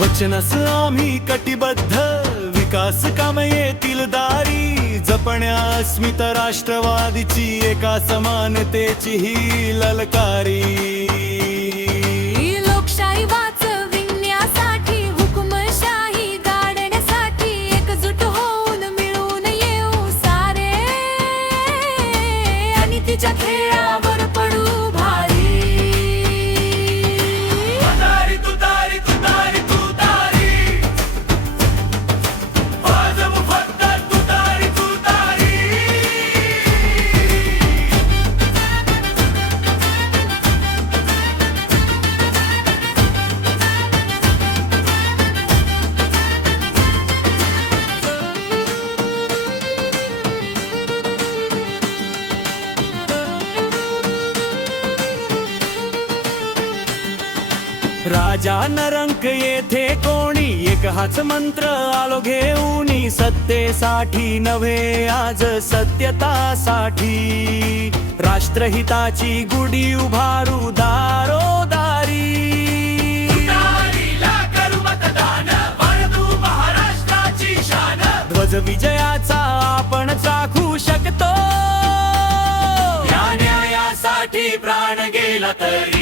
वचनस आम्ही कटिबद्ध, विकास काम येतील दारी, जपण्या अस्मित राष्ट्रवादीची एका समानतेची ही ललकारी। लोकशाही वाचविण्यासाठी, हुकुमशाही गाडण्यासाठी एकजूट होऊन मिळून येऊ सारे, आणि तिच्या खेळावर पडू भारी। राजा नरंक येथे कोणी, एक हाच मंत्र आलो घेऊनी, सत्तेसाठी नव्हे आज सत्यतासाठी, राष्ट्रहिताची गुढी उभारू दारोदारी। ध्वज विजयाचा आपण चाखू शकतो, या न्यायासाठी प्राण गेला तरी